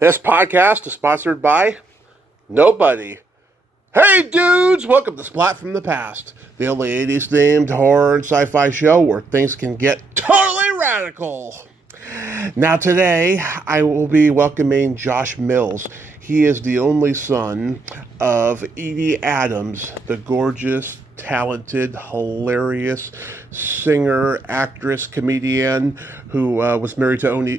This podcast is sponsored by nobody. Hey dudes, welcome to Splat from the Past, the only 80s themed horror and sci-fi show where things can get totally radical. Now today, I will be welcoming Josh Mills. He is the only son of Edie Adams, the gorgeous, talented, hilarious singer, actress, comedian who was married to Ernie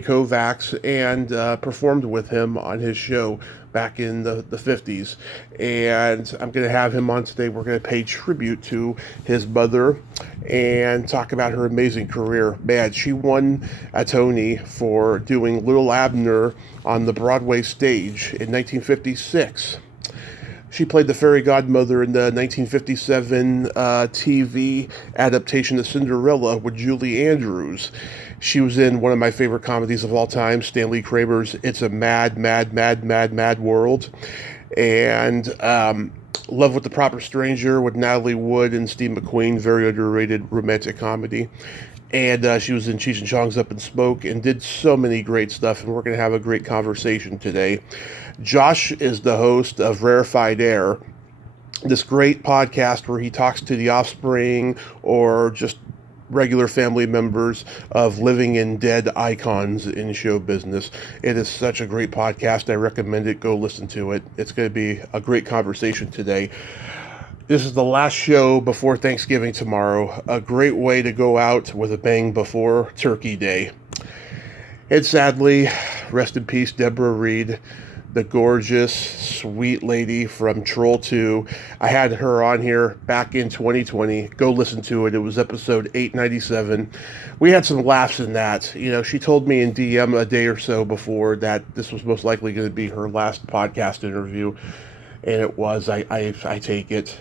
Kovacs and performed with him on his show back in the 50s. And I'm going to have him on today. We're going to pay tribute to his mother and talk about her amazing career. Man, she won a Tony for doing Lil Abner on the Broadway stage in 1956. She played the fairy godmother in the 1957 TV adaptation of Cinderella with Julie Andrews. She was in one of my favorite comedies of all time, Stanley Kramer's It's a Mad, Mad, Mad, Mad, Mad World. And Love with the Proper Stranger with Natalie Wood and Steve McQueen, very underrated romantic comedy. And she was in Cheech Chong's Up in Smoke and did so many great stuff, and we're going to have a great conversation today. Josh is the host of Rarified Heir, this great podcast where he talks to the offspring or just regular family members of living and dead icons in show business. It is such a great podcast. I recommend it. Go listen to it. It's going to be a great conversation today. This is the last show before Thanksgiving tomorrow. A great way to go out with a bang before Turkey Day. And sadly, rest in peace, Deborah Reed, the gorgeous, sweet lady from Troll 2. I had her on here back in 2020. Go listen to it. It was episode 897. We had some laughs in that. You know, she told me in DM a day or so before that this was most likely going to be her last podcast interview. And it was. I take it.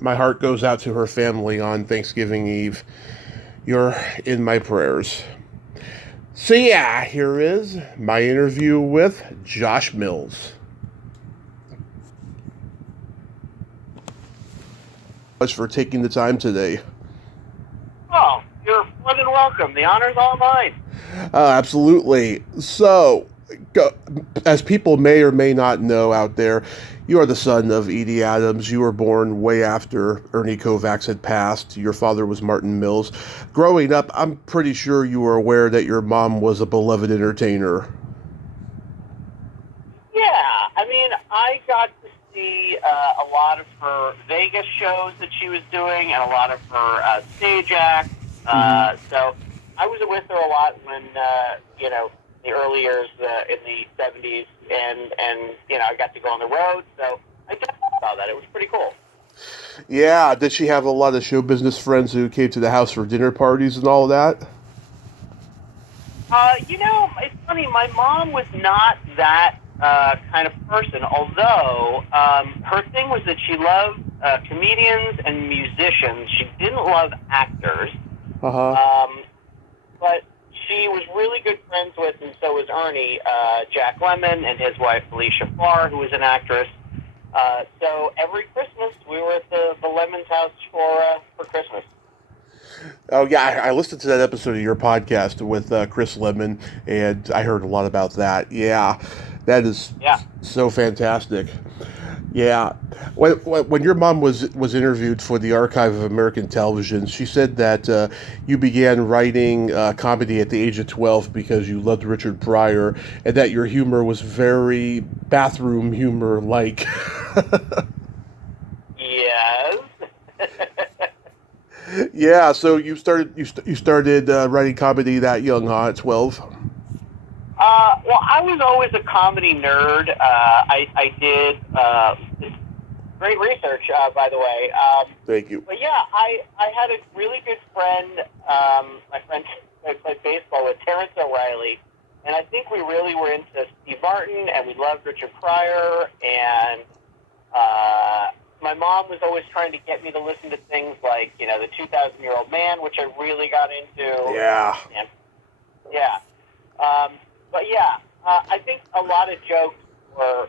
My heart goes out to her family on Thanksgiving Eve. You're in my prayers. So yeah, here is my interview with Josh Mills. Thanks for taking the time today. Oh, you're more than welcome. The honor's all mine. Absolutely. So, as people may or may not know out there, you are the son of Edie Adams. You were born way after Ernie Kovacs had passed. Your father was Martin Mills. Growing up, I'm pretty sure you were aware that your mom was a beloved entertainer. Yeah, I mean, I got to see a lot of her Vegas shows that she was doing and a lot of her stage acts. So I was with her a lot when, the early years in the 70s, and I got to go on the road, so I definitely saw that. It was pretty cool. Yeah, did she have a lot of show business friends who came to the house for dinner parties and all of that? It's funny, my mom was not that kind of person, although her thing was that she loved comedians and musicians. She didn't love actors. But she was really good friends with, and so was Ernie, Jack Lemmon, and his wife Alicia Farr, who was an actress. So every Christmas, we were at the Lemons' house for Christmas. Oh, yeah, I listened to that episode of your podcast with Chris Lemon, and I heard a lot about that. Yeah, that is so fantastic. Yeah. When your mom was interviewed for the Archive of American Television, she said that you began writing comedy at the age of 12 because you loved Richard Pryor, and that your humor was very bathroom humor-like. Yes. Yeah, so you started writing comedy that young, huh? At 12. Well, I was always a comedy nerd. I did great research, by the way. Thank you. But yeah, I had a really good friend. My friend I played baseball with, Terrence O'Reilly, and I think we really were into Steve Martin, and we loved Richard Pryor, and my mom was always trying to get me to listen to things like, the 2,000-Year-Old Man, which I really got into. Yeah. Yeah. But yeah, I think a lot of jokes were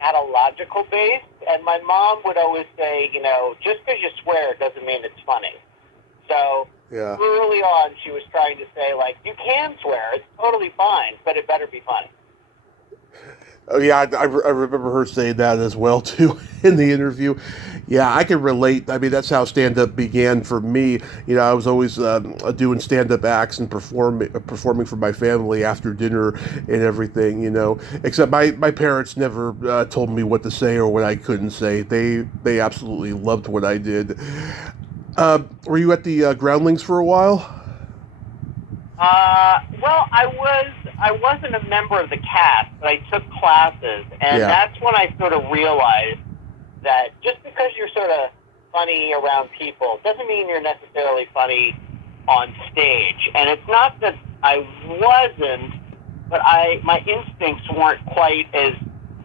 at a logical base, and my mom would always say, just because you swear doesn't mean it's funny. So early on, she was trying to say, like, you can swear, it's totally fine, but it better be funny. Oh yeah, I remember her saying that as well too in the interview. Yeah, I can relate. I mean, that's how stand up began for me. You know, I was always doing stand up acts and performing for my family after dinner and everything. You know, except my parents never told me what to say or what I couldn't say. They absolutely loved what I did. Were you at the Groundlings for a while? Well, I wasn't a member of the cast, but I took classes, and Yeah. that's when I sort of realized that just because you're sort of funny around people doesn't mean you're necessarily funny on stage. And it's not that I wasn't, but my instincts weren't quite as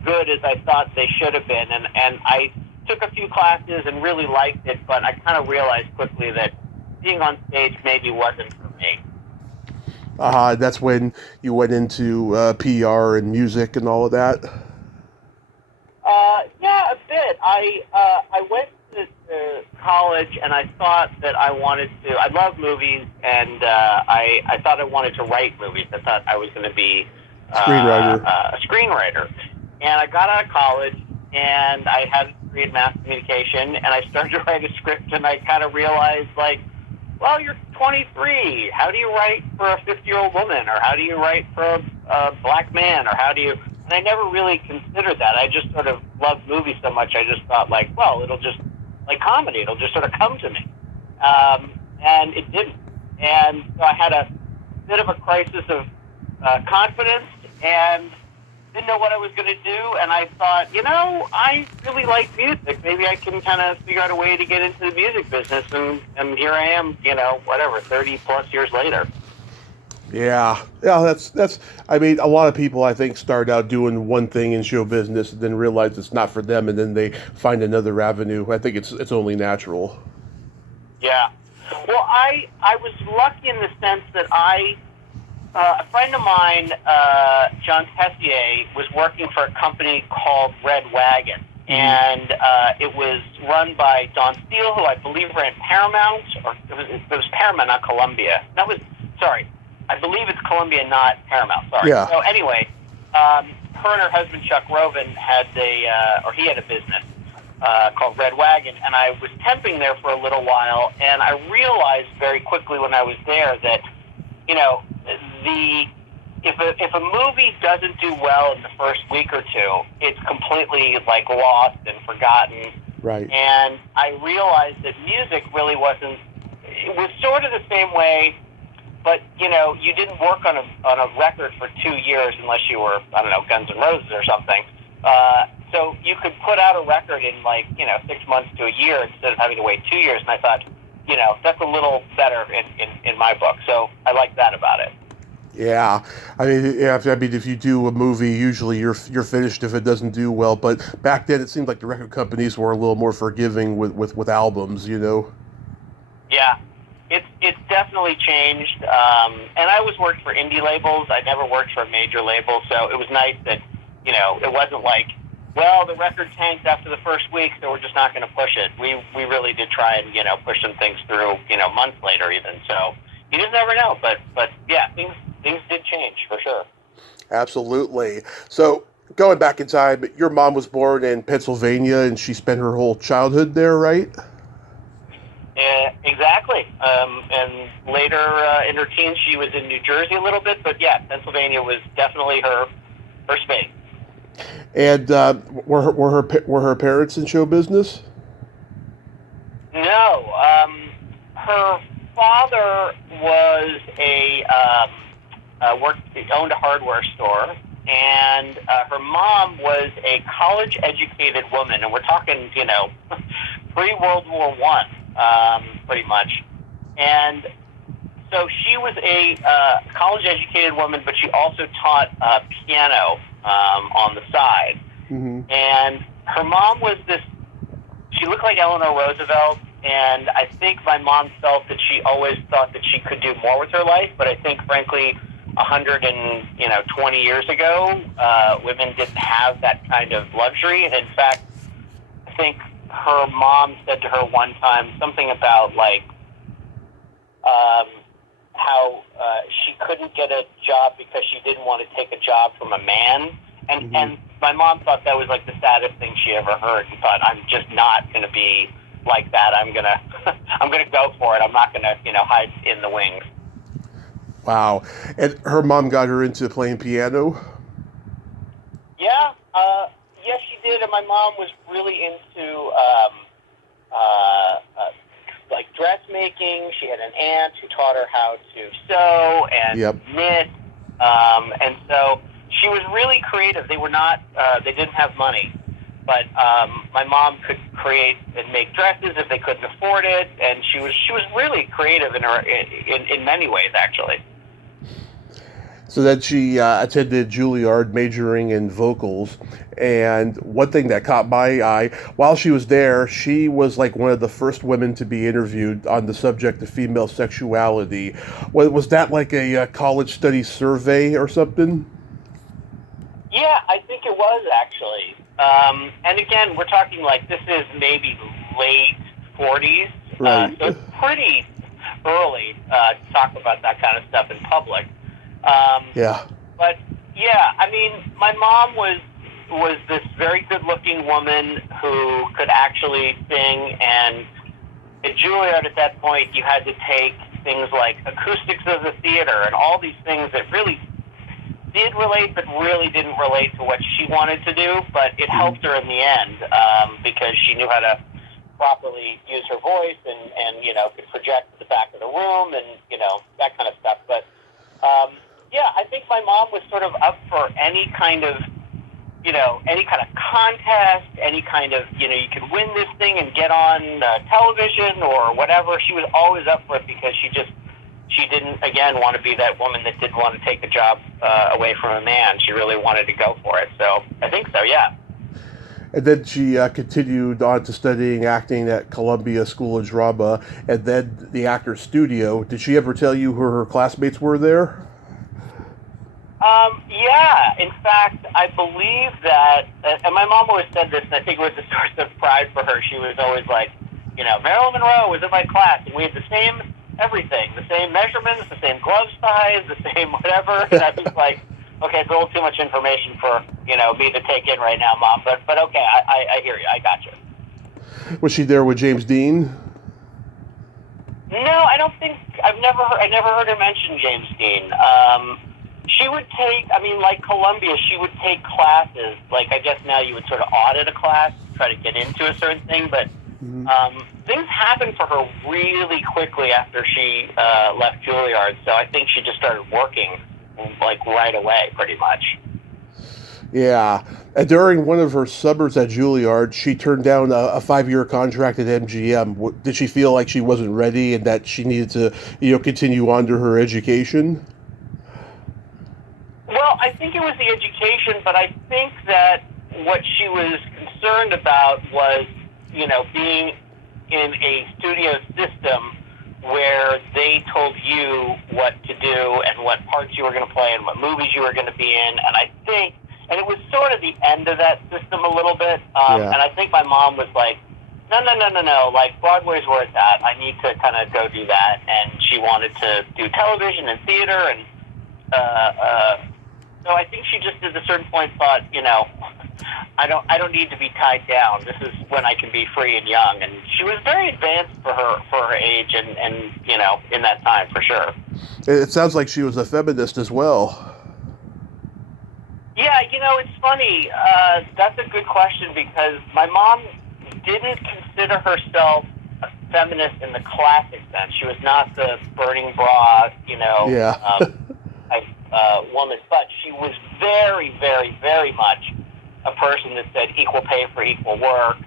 good as I thought they should have been, and I took a few classes and really liked it, but I kind of realized quickly that being on stage maybe wasn't for me. That's when you went into PR and music and all of that. Yeah, a bit. I went to college and I thought that I wanted to. I love movies, and I thought I wanted to write movies. I thought I was going to be Screenwriter. a screenwriter. And I got out of college and I had a degree in mass communication, and I started to write a script, and I kind of realized, like, well, you're 23. How do you write for a 50-year-old woman? Or how do you write for a black man? Or how do you... And I never really considered that. I just sort of loved movies so much, I just thought, like, well, it'll just... Like comedy, it'll just sort of come to me. And it didn't. And so I had a bit of a crisis of confidence, and didn't know what I was going to do, and I thought, you know, I really like music. Maybe I can kind of figure out a way to get into the music business, and here I am, you know, whatever, 30 plus years later. Yeah, yeah, that's. I mean, a lot of people I think start out doing one thing in show business and then realize it's not for them, and then they find another avenue. I think it's only natural. Yeah. Well, I was lucky in the sense that a friend of mine, John Tessier, was working for a company called Red Wagon. And it was run by Don Steele, who I believe ran Paramount, or it was Paramount, not Columbia. Sorry, I believe it's Columbia, not Paramount, sorry. Yeah. So anyway, her and her husband, Chuck Roven, he had a business called Red Wagon, and I was temping there for a little while, and I realized very quickly when I was there that, you know, if a movie doesn't do well in the first week or two, it's completely like lost and forgotten. Right. And I realized that music really wasn't. It was sort of the same way, but you know, you didn't work on a record for 2 years unless you were, I don't know, Guns N' Roses or something. So you could put out a record in, like, you know, 6 months to a year instead of having to wait 2 years. And I thought, you know, that's a little better in my book. So I like that about it. Yeah, I mean, yeah, if you do a movie, usually you're finished if it doesn't do well. But back then, it seemed like the record companies were a little more forgiving with albums, you know. Yeah, it's definitely changed. And I always worked for indie labels. I never worked for a major label, so it was nice that, you know, it wasn't like, well, the record tanked after the first week, so we're just not going to push it. We really did try and, you know, push some things through, you know, months later even. So you just never know. But yeah, things did change for sure. Absolutely. So going back in time, your mom was born in Pennsylvania, and she spent her whole childhood there, right? Yeah, exactly. And later in her teens, she was in New Jersey a little bit, but yeah, Pennsylvania was definitely her space. And were her parents in show business? No, her father was owned a hardware store, and her mom was a college-educated woman, and we're talking, you know, pre-World War I, pretty much. And so she was a college-educated woman, but she also taught piano on the side. Mm-hmm. And her mom was she looked like Eleanor Roosevelt, and I think my mom felt that she always thought that she could do more with her life, but I think, frankly, 120 years ago, women didn't have that kind of luxury. And in fact, I think her mom said to her one time something about, like, how she couldn't get a job because she didn't want to take a job from a man. And my mom thought that was like the saddest thing she ever heard, and thought, I'm just not going to be like that. I'm gonna I'm gonna go for it. I'm not gonna hide in the wings. Wow. And her mom got her into playing piano? Yeah, yes, she did. And my mom was really into like dressmaking. She had an aunt who taught her how to sew and knit, and so she was really creative. They were not, they didn't have money, but my mom could create and make dresses if they couldn't afford it, and she was really creative in many ways, actually. So then she attended Juilliard, majoring in vocals. And one thing that caught my eye, while she was there, she was like one of the first women to be interviewed on the subject of female sexuality. Was that like a college study survey or something? Yeah, I think it was, actually. And again, we're talking like this is maybe late 40s. Right. So it's pretty early to talk about that kind of stuff in public. Yeah. But yeah, I mean, my mom was this very good-looking woman who could actually sing, and at Juilliard at that point, you had to take things like acoustics of the theater and all these things that really did relate, but really didn't relate to what she wanted to do. But it helped her in the end because she knew how to properly use her voice and could project to the back of the room and that kind of stuff. But yeah, I think my mom was sort of up for any kind of contest, any kind of, you could win this thing and get on television or whatever. She was always up for it because she didn't, again, want to be that woman that didn't want to take a job away from a man. She really wanted to go for it. So I think so, yeah. And then she continued on to studying acting at Columbia School of Drama and then the Actors Studio. Did she ever tell you who her classmates were there? Yeah, in fact, I believe that, and my mom always said this, and I think it was a source of pride for her. She was always like, Marilyn Monroe was in my class, and we had the same everything, the same measurements, the same glove size, the same whatever, and I was like, okay, it's a little too much information for, me to take in right now, Mom, but okay, I hear you, I got you. Was she there with James Dean? No, I don't think, I never heard her mention James Dean. She would take, like Columbia, she would take classes, like I guess now you would sort of audit a class, try to get into a certain thing, but things happened for her really quickly after she left Juilliard, so I think she just started working, like, right away, pretty much. Yeah. And during one of her summers at Juilliard, she turned down a 5-year contract at MGM. Did she feel like she wasn't ready and that she needed to, continue on to her education? Well, I think it was the education, but I think that what she was concerned about was, being in a studio system where they told you what to do and what parts you were going to play and what movies you were going to be in. And I think, and it was sort of the end of that system a little bit. And I think my mom was like, no, like Broadway's where it's at. I need to kind of go do that. And she wanted to do television and theater and, so I think she just at a certain point thought, I don't need to be tied down. This is when I can be free and young. And she was very advanced for her age and in that time for sure. It sounds like she was a feminist as well. Yeah, it's funny. That's a good question because my mom didn't consider herself a feminist in the classic sense. She was not the burning bra, woman, but she was very, very, very much a person that said equal pay for equal work.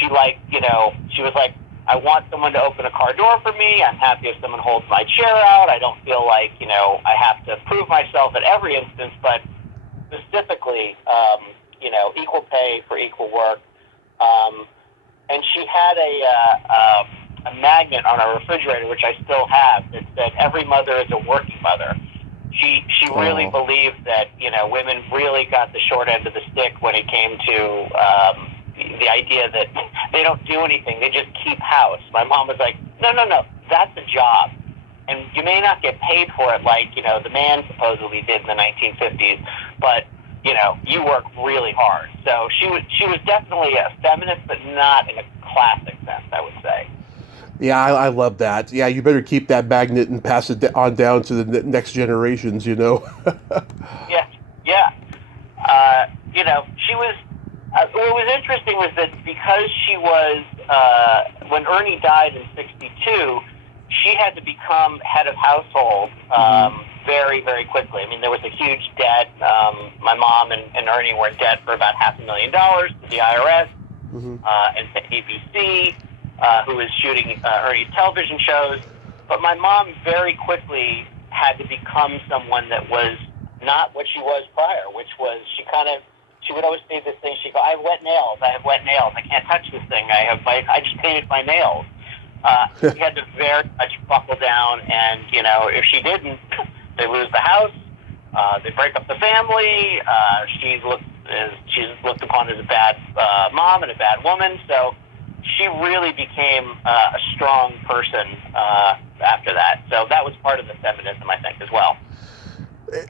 She was like, I want someone to open a car door for me. I'm happy if someone holds my chair out. I don't feel like, I have to prove myself at every instance, but specifically, equal pay for equal work. And she had a magnet on her refrigerator, which I still have, that said, every mother is a working mother. She really believed that, women really got the short end of the stick when it came to the idea that they don't do anything. They just keep house. My mom was like, no, that's a job. And you may not get paid for it like, the man supposedly did in the 1950s, but you work really hard. So she was definitely a feminist, but not in a classic sense, I would say. Yeah, I love that. Yeah, you better keep that magnet and pass it on down to the next generations, you know? Yeah, yeah. She was. What was interesting was that because she was, when Ernie died in '62, she had to become head of household very, very quickly. I mean, there was a huge debt. My mom and Ernie were in debt for about $500,000 to the IRS and to ABC, who was shooting Ernie's television shows. But my mom very quickly had to become someone that was not what she was prior, which was she would always say this thing. She'd go, I have wet nails. I can't touch this thing. I just painted my nails. She had to very much buckle down, and, if she didn't, they lose the house, they break up the family, she's looked upon as a bad mom and a bad woman, so she really became a strong person after that. So that was part of the feminism, I think, as well.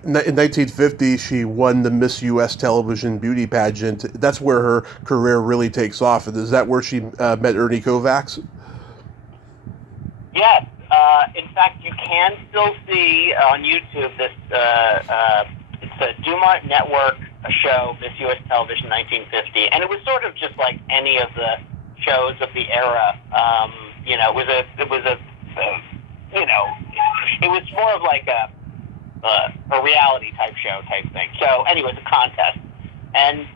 In 1950, she won the Miss U.S. television beauty pageant. That's where her career really takes off. And is that where she met Ernie Kovacs? Yes. In fact, you can still see on YouTube this. It's a Dumont Network show, Miss U.S. Television 1950, and it was sort of just like any of the shows of the era. It was more of like a reality type show type thing. So anyway, it's a contest, and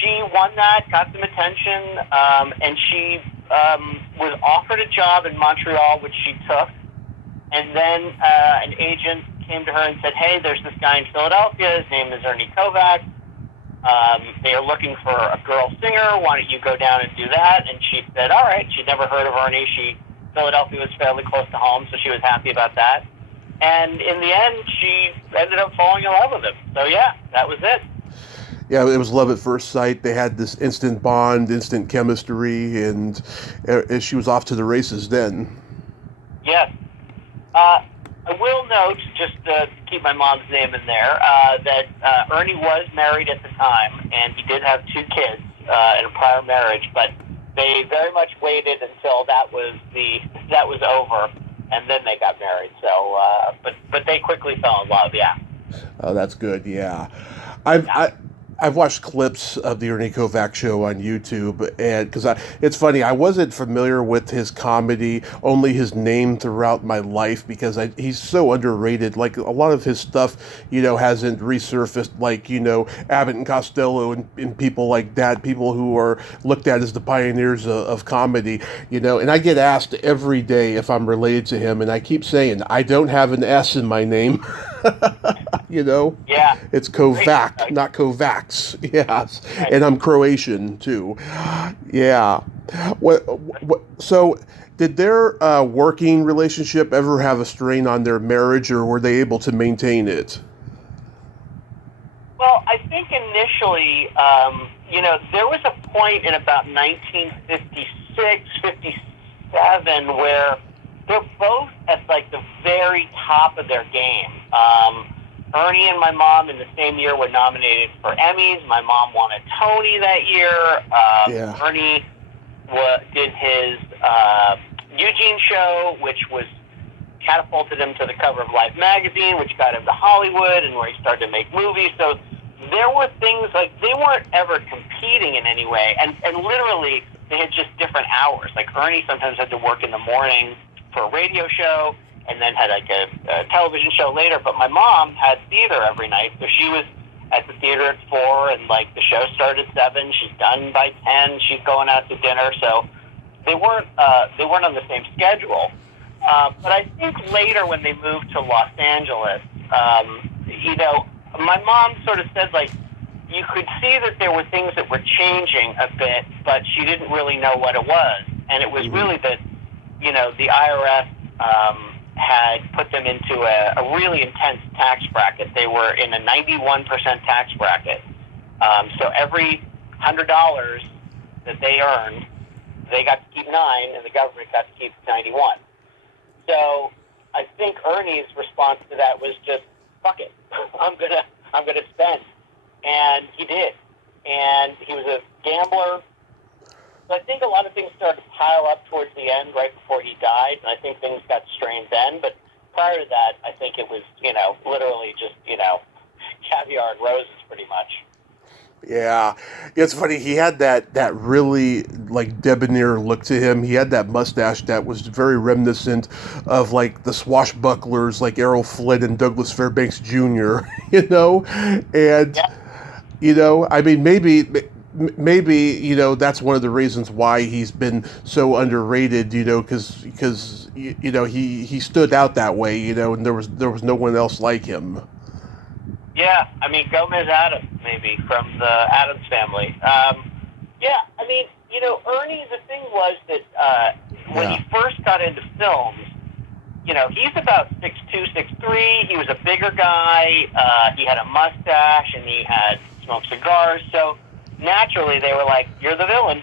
she won that, got some attention, and she was offered a job in Montreal, which she took, and then an agent came to her and said, hey, there's this guy in Philadelphia, his name is Ernie Kovacs, they are looking for a girl singer, why don't you go down and do that? And she said, all right. She'd never heard of Ernie. Philadelphia was fairly close to home, so she was happy about that. And in the end, she ended up falling in love with him. So yeah, that was it. Yeah, it was love at first sight. They had this instant bond, instant chemistry, and she was off to the races then. Yes. I will note, just to keep my mom's name in there, that Ernie was married at the time, and he did have 2 kids in a prior marriage, but they very much waited until that was over, and then they got married. So, but they quickly fell in love. Yeah. Oh, that's good. Yeah, I've watched clips of the Ernie Kovacs show on YouTube, and it's funny, I wasn't familiar with his comedy, only his name throughout my life, because he's so underrated. Like, a lot of his stuff, hasn't resurfaced, like, Abbott and Costello and people like that, people who are looked at as the pioneers of comedy, and I get asked every day if I'm related to him, and I keep saying, I don't have an S in my name. Yeah. It's Kovac, not Kovacs. Yes, and I'm Croatian too. Yeah. So, did their working relationship ever have a strain on their marriage, or were they able to maintain it? Well, I think initially, there was a point in about 1956, 57, where they're both at like the very top of their game. Ernie and my mom in the same year were nominated for Emmys. My mom won a Tony that year. Ernie did his Eugene show, which was catapulted him to the cover of Life magazine, which got him to Hollywood, and where he started to make movies. So there were things like they weren't ever competing in any way, and literally they had just different hours. Like Ernie sometimes had to work in the morning for a radio show, and then had like a television show later. But my mom had theater every night, so she was at the theater at 4, and like the show started at 7. She's done by 10. She's going out to dinner, so they weren't on the same schedule. But I think later when they moved to Los Angeles, my mom sort of said like you could see that there were things that were changing a bit, but she didn't really know what it was, and it was really that the IRS had put them into a really intense tax bracket. They were in a 91% tax bracket. So every $100 that they earned, they got to keep 9, and the government got to keep 91. So I think Ernie's response to that was just, fuck it, I'm gonna spend. And and he did. And he was a gambler. So I think a lot of things started to pile up towards the end, right before he died, and I think things got strained then. But prior to that, I think it was, literally just, caviar and roses pretty much. Yeah, it's funny. He had that really like debonair look to him. He had that mustache that was very reminiscent of like the swashbucklers like Errol Flynn and Douglas Fairbanks Jr. And I mean maybe that's one of the reasons why he's been so underrated. Because he stood out that way. And there was no one else like him. Yeah, I mean, Gomez Adams, maybe, from the Adams family. Ernie, the thing was that when he first got into films, he's about 6'2", 6'3". He was a bigger guy. He had a mustache, and he had smoked cigars. So, naturally, they were like, you're the villain.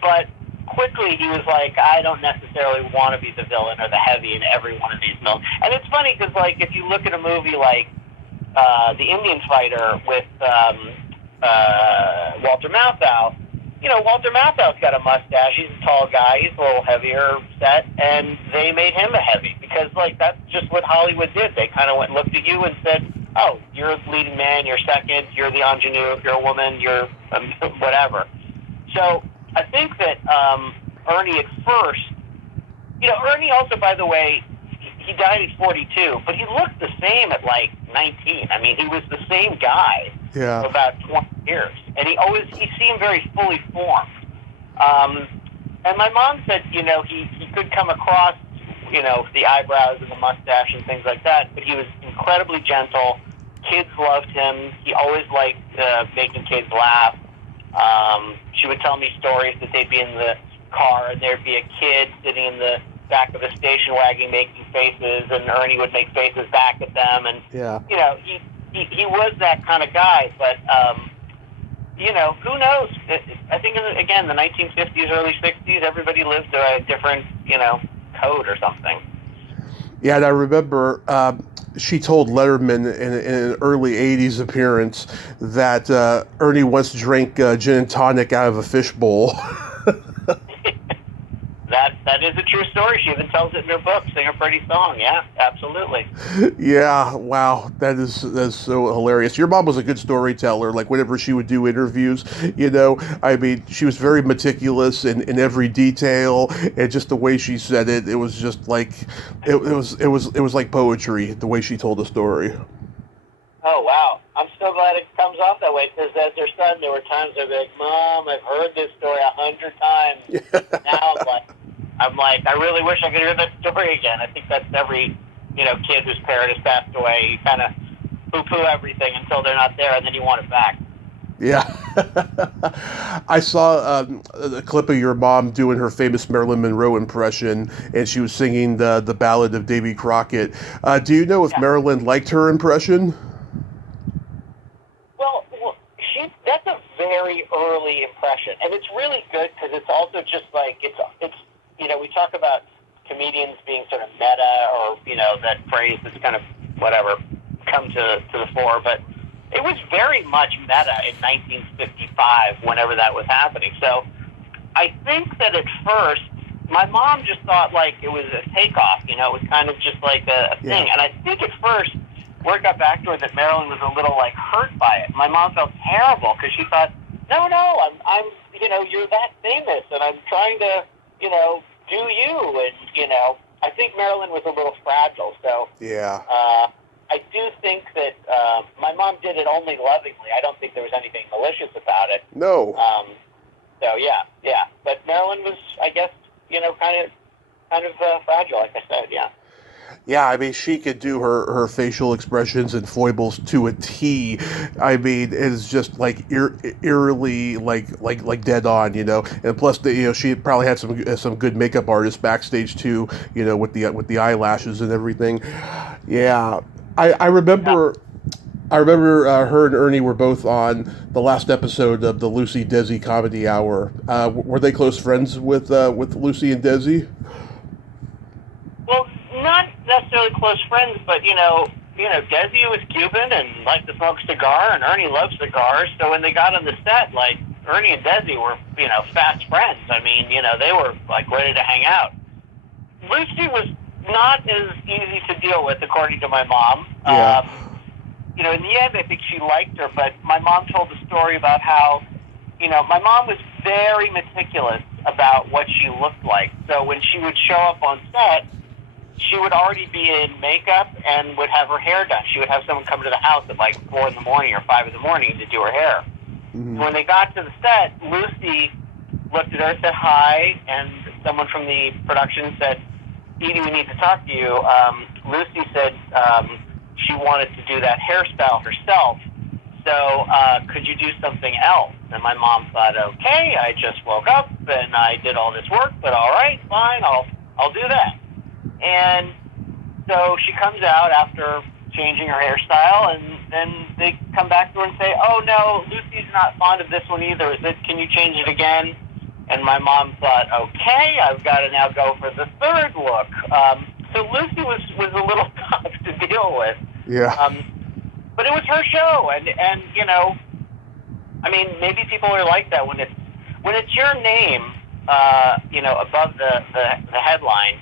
But quickly, he was like, I don't necessarily want to be the villain or the heavy in every one of these films. And it's funny because, like, if you look at a movie like The Indian Fighter with Walter Matthau, Walter Matthau's got a mustache. He's a tall guy. He's a little heavier set, and they made him a heavy because, like, that's just what Hollywood did. They kind of went and looked at you and said, oh, you're the leading man, you're second, you're the ingenue, you're a woman, you're whatever. So I think that Ernie at first, Ernie also, by the way, he died at 42, but he looked the same at like 19. I mean, he was the same guy for about 20 years, and he seemed very fully formed. And my mom said, he could come across, the eyebrows and the mustache and things like that, but he was incredibly gentle. Kids loved him. He always liked making kids laugh. She would tell me stories that they'd be in the car and there'd be a kid sitting in the back of a station wagon making faces, and Ernie would make faces back at them. And he was that kind of guy. But who knows? I think again, the 1950s, early 60s, everybody lived a different code or something. Yeah, and I remember she told Letterman in an early 80s appearance that Ernie once drank gin and tonic out of a fishbowl. That is a true story. She even tells it in her book, Sing a Pretty Song. Yeah, absolutely. Yeah, wow, that's so hilarious. Your mom was a good storyteller. Like whenever she would do interviews, I mean, she was very meticulous in every detail, and just the way she said it, it was just like it was like poetry. The way she told the story. Oh wow, I'm so glad it comes off that way because as their son, there were times I'd be like, Mom, I've heard this story 100 times. Now I'm like, I really wish I could hear that story again. I think that's every, kid whose parent has passed away. You kind of poo-poo everything until they're not there, and then you want it back. Yeah. I saw a clip of your mom doing her famous Marilyn Monroe impression, and she was singing the Ballad of Davy Crockett. Do you know if Marilyn liked her impression? Well, that's a very early impression, and it's really good because it's also just like, it's we talk about comedians being sort of meta or, that phrase that's kind of, whatever, come to the fore, but it was very much meta in 1955, whenever that was happening. So I think that at first, my mom just thought like it was a takeoff, it was kind of just like a thing. And I think at first, word got back to her that Marilyn was a little like hurt by it. My mom felt terrible because she thought, no, I'm you're that famous and I'm trying to, do you. And, I think Marilyn was a little fragile. So, I do think that my mom did it only lovingly. I don't think there was anything malicious about it. No. So, yeah. But Marilyn was, I guess, kind of fragile, like I said, yeah. Yeah, I mean, she could do her facial expressions and foibles to a T. I mean, it's just like eerily like dead on, And plus, she probably had some good makeup artists backstage too, with the eyelashes and everything. Yeah, I remember. Yeah. I remember her and Ernie were both on the last episode of the Lucy Desi Comedy Hour. Were they close friends with Lucy and Desi? Well, not necessarily close friends, but Desi was Cuban and liked to smoke cigar, and Ernie loved cigars. So when they got on the set, like, Ernie and Desi were, fast friends. I mean, they were, like, ready to hang out. Lucy was not as easy to deal with, according to my mom. Yeah. In the end, I think she liked her, but my mom told a story about how, my mom was very meticulous about what she looked like. So when she would show up on set, she would already be in makeup and would have her hair done. She would have someone come to the house at like 4 in the morning or 5 in the morning to do her hair. Mm-hmm. When they got to the set, Lucy looked at her, said hi, and someone from the production said, Edie, we need to talk to you. Lucy said she wanted to do that hairstyle herself, so could you do something else? And my mom thought, okay, I just woke up and I did all this work, but all right, fine, I'll do that. And so she comes out after changing her hairstyle, and then they come back to her and say, oh no, Lucy's not fond of this one either. Can you change it again? And my mom thought, okay, I've got to now go for the third look. So Lucy was a little tough to deal with. Yeah. But it was her show, and I mean, maybe people are like that when it's your name, above the headline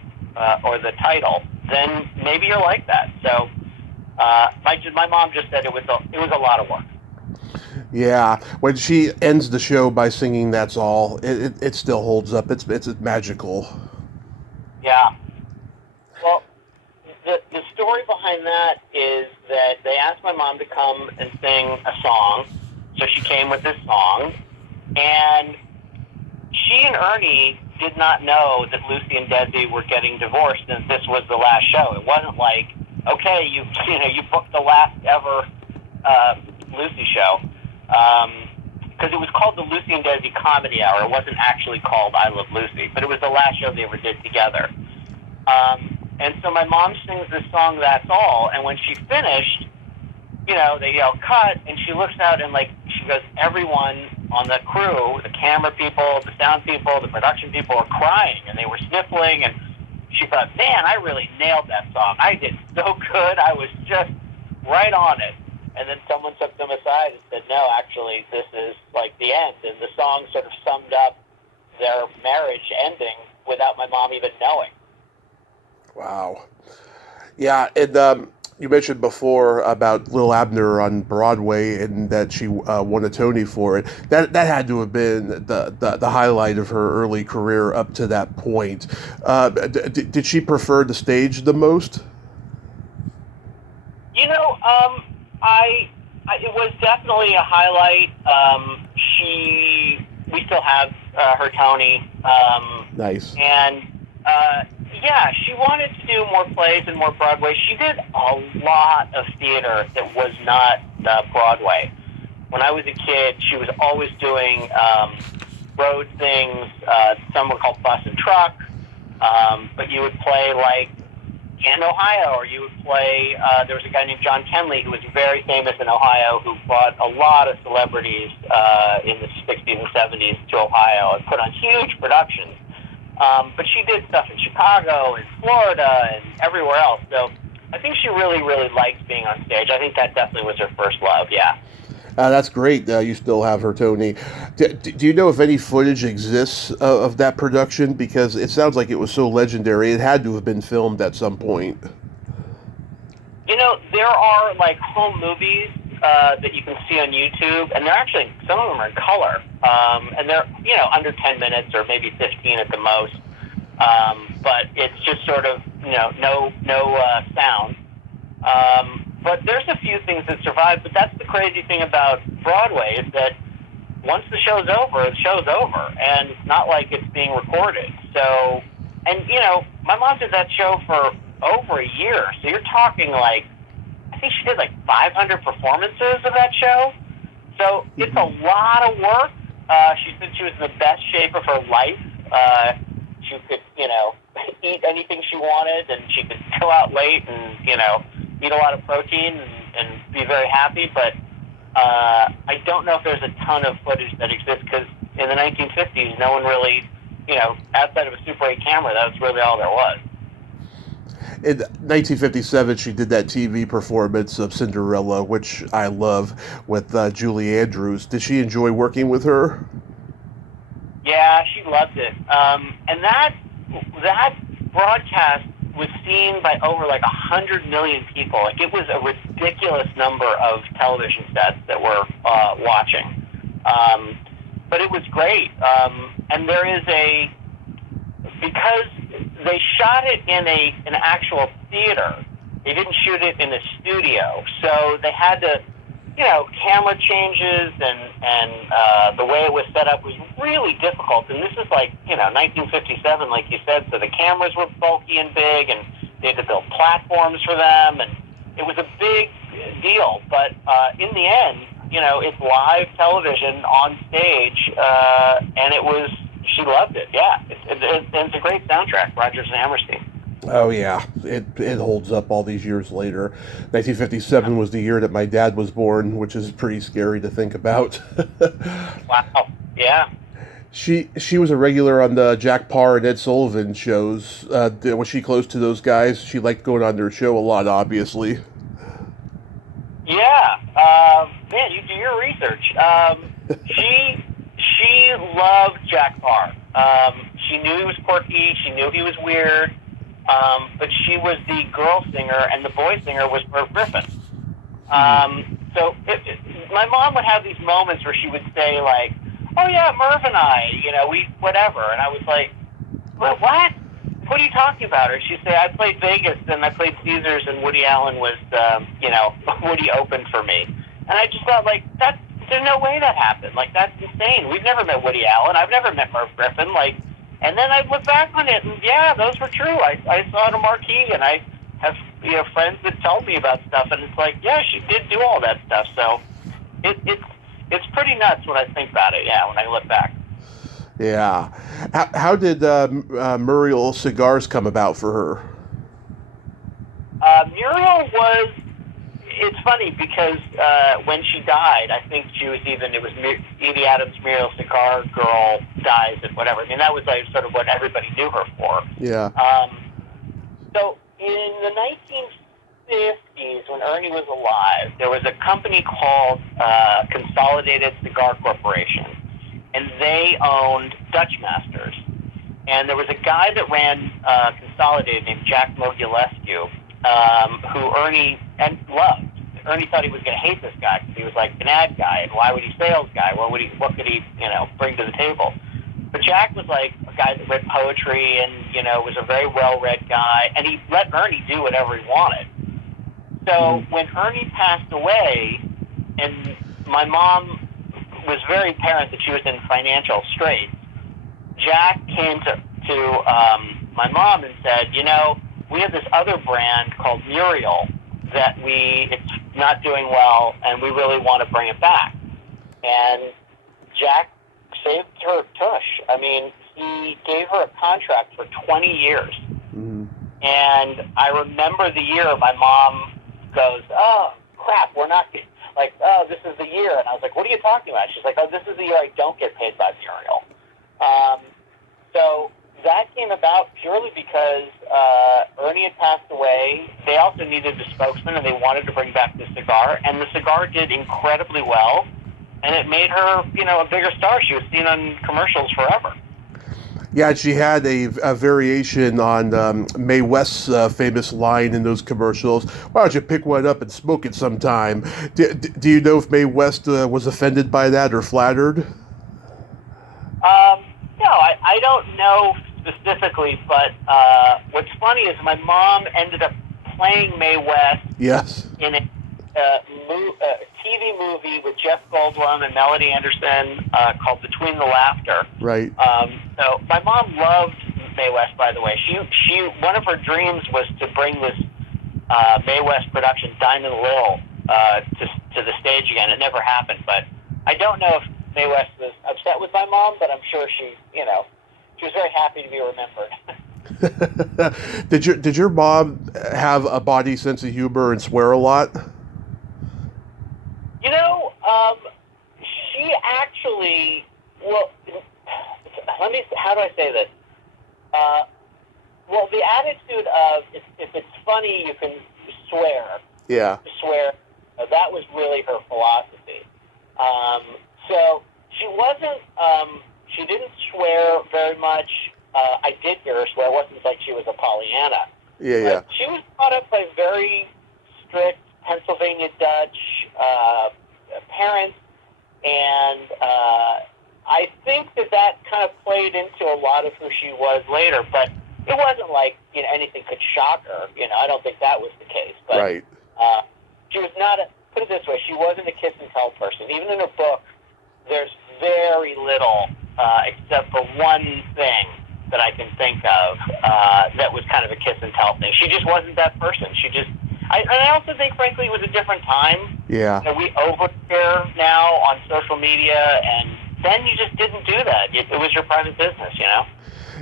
or the title, then maybe you're like that. So my mom just said it was a lot of work. Yeah, when she ends the show by singing "That's All," it still holds up. It's magical. Yeah. Well, the story behind that is that they asked my mom to come and sing a song, so she came with this song, and she and Ernie did not know that Lucy and Desi were getting divorced, and this was the last show. It wasn't like, okay, you booked the last ever Lucy show, because it was called the Lucy and Desi Comedy Hour. It wasn't actually called I Love Lucy, but it was the last show they ever did together. And so my mom sings this song, That's All, and when she finished, they yell, cut, and she looks out and, she goes, everyone on the crew, the camera people, the sound people, the production people were crying, and they were sniffling, and she thought, man, I really nailed that song. I did so good. I was just right on it. And then someone took them aside and said, no, actually, this is, the end, and the song sort of summed up their marriage ending without my mom even knowing. Wow. Yeah, and you mentioned before about Lil Abner on Broadway and that she won a Tony for it. That had to have been the highlight of her early career up to that point. Did she prefer the stage the most? It was definitely a highlight. We still have her Tony. Nice. And she wanted to do more plays and more Broadway. She did a lot of theater that was not Broadway. When I was a kid, she was always doing road things. Some were called Bus and Truck, but you would play in Ohio, or you would play, there was a guy named John Kenley who was very famous in Ohio, who brought a lot of celebrities in the 60s and 70s to Ohio and put on huge productions. But she did stuff in Chicago and Florida and everywhere else. So I think she really, really liked being on stage. I think that definitely was her first love, yeah. That's great. You still have her Tony. Do you know if any footage exists of that production? Because it sounds like it was so legendary. It had to have been filmed at some point. There are home movies that you can see on YouTube, and they're actually, some of them are in color, and they're under 10 minutes or maybe 15 at the most. But it's just sort of no sound. But there's a few things that survive, but that's the crazy thing about Broadway, is that once the show's over, and it's not like it's being recorded. So, and my mom did that show for over a year, so you're talking I think she did 500 performances of that show. So it's a lot of work. She said she was in the best shape of her life. She could, eat anything she wanted, and she could go out late and, eat a lot of protein and be very happy. But I don't know if there's a ton of footage that exists, because in the 1950s, no one really, outside of a Super 8 camera, that was really all there was. In 1957, she did that TV performance of Cinderella, which I love, with Julie Andrews. Did she enjoy working with her? Yeah, she loved it. And that broadcast was seen by over like 100 million people. Like, it was a ridiculous number of television sets that were watching. But it was great. And there is because they shot it in an actual theater. They didn't shoot it in a studio, so they had to, camera changes and the way it was set up was really difficult. And this is like, 1957, like you said, so the cameras were bulky and big, and they had to build platforms for them, and it was a big deal. But in the end, it's live television on stage, and she loved it. Yeah, it's a great soundtrack, Rodgers and Hammerstein. Oh yeah, it holds up all these years later. 1957 was the year that my dad was born, which is pretty scary to think about. Wow. Yeah. She was a regular on the Jack Parr and Ed Sullivan shows. Was she close to those guys? She liked going on their show a lot, obviously. Yeah. Man, you do your research. She loved Jack Parr. She knew he was quirky. She knew he was weird. But she was the girl singer, and the boy singer was Merv Griffin. So my mom would have these moments where she would say, like, "Oh yeah, Merv and I, we whatever," and I was like, "What? What are you talking about?" Or she'd say, "I played Vegas, and I played Caesars, and Woody Allen was, Woody opened for me," and I just thought, like, there's no way that happened. Like, that's insane. We've never met Woody Allen. I've never met Merv Griffin. Like. And then I look back on it, and yeah, those were true. I saw it on marquee, and I have friends that tell me about stuff, and it's like, yeah, she did do all that stuff. So it's pretty nuts when I think about it. Yeah, when I look back. Yeah, how did Muriel Cigars come about for her? Muriel was. It's funny because when she died, I think it was Edie Adams, Muriel Cigar Girl dies and whatever. I mean, that was like sort of what everybody knew her for. Yeah. So in the 1950s, when Ernie was alive, there was a company called Consolidated Cigar Corporation, and they owned Dutch Masters. And there was a guy that ran Consolidated named Jack Mogilescu, who Ernie loved. Ernie thought he was going to hate this guy because he was like an ad guy, and why would he sales guy? What could he bring to the table? But Jack was like a guy that read poetry and was a very well-read guy, and he let Ernie do whatever he wanted. So when Ernie passed away, and my mom was very apparent that she was in financial straits, Jack came to my mom and said, we have this other brand called Muriel that it's not doing well, and we really want to bring it back. And Jack saved her tush. I mean, he gave her a contract for 20 years. Mm-hmm. And I remember the year my mom goes, "Oh, crap, we're not, like, oh, this is the year." And I was like, "What are you talking about?" She's like, "Oh, this is the year I don't get paid by Muriel." So that came about purely because Ernie had passed away. They also needed a spokesman, and they wanted to bring back the cigar. And the cigar did incredibly well, and it made her, a bigger star. She was seen on commercials forever. Yeah, she had a variation on Mae West's famous line in those commercials. "Why don't you pick one up and smoke it sometime?" Do you know if Mae West was offended by that or flattered? No, I don't know specifically, but what's funny is my mom ended up playing Mae West. Yes. In a TV movie with Jeff Goldblum and Melody Anderson called Between the Laughter. Right. So my mom loved Mae West, by the way. She one of her dreams was to bring this Mae West production, Diamond Lil, to the stage again. It never happened, but I don't know if Mae West was upset with my mom, but I'm sure she was very happy to be remembered. Did your mom have a body sense of humor and swear a lot? She actually, how do I say this? Well, the attitude of if it's funny, you can swear. Yeah. Swear. That was really her philosophy. So she wasn't. She didn't swear very much. I did hear her swear. It wasn't like she was a Pollyanna. Yeah. But she was brought up by very strict Pennsylvania Dutch parents, and I think that kind of played into a lot of who she was later. But it wasn't like anything could shock her. I don't think that was the case. But, right. She was not. Put it this way: she wasn't a kiss and tell person. Even in her book, there's very little, except for one thing that I can think of that was kind of a kiss and tell thing. She just wasn't that person. She just. I also think, frankly, it was a different time. Yeah. We overshare now on social media, and then you just didn't do that. It was your private business,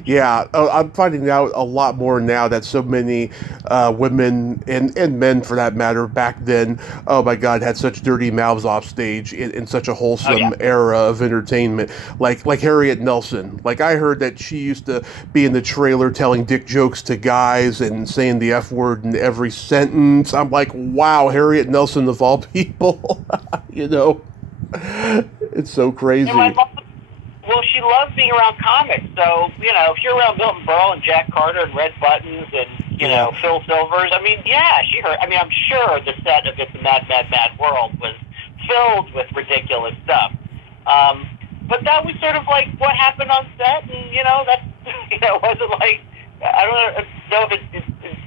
Yeah, I'm finding out a lot more now that so many women and men, for that matter, back then, oh my God, had such dirty mouths off stage in such a wholesome era of entertainment. Like Harriet Nelson. Like, I heard that she used to be in the trailer telling dick jokes to guys and saying the F word in every sentence. I'm like, wow, Harriet Nelson of all people. It's so crazy. Well, she loved being around comics, so, if you're around Milton Berle and Jack Carter and Red Buttons and, Phil Silvers, she heard, I'm sure the set of It's a Mad, Mad, Mad World was filled with ridiculous stuff. But that was sort of like what happened on set, and, that, it wasn't like, I don't know if it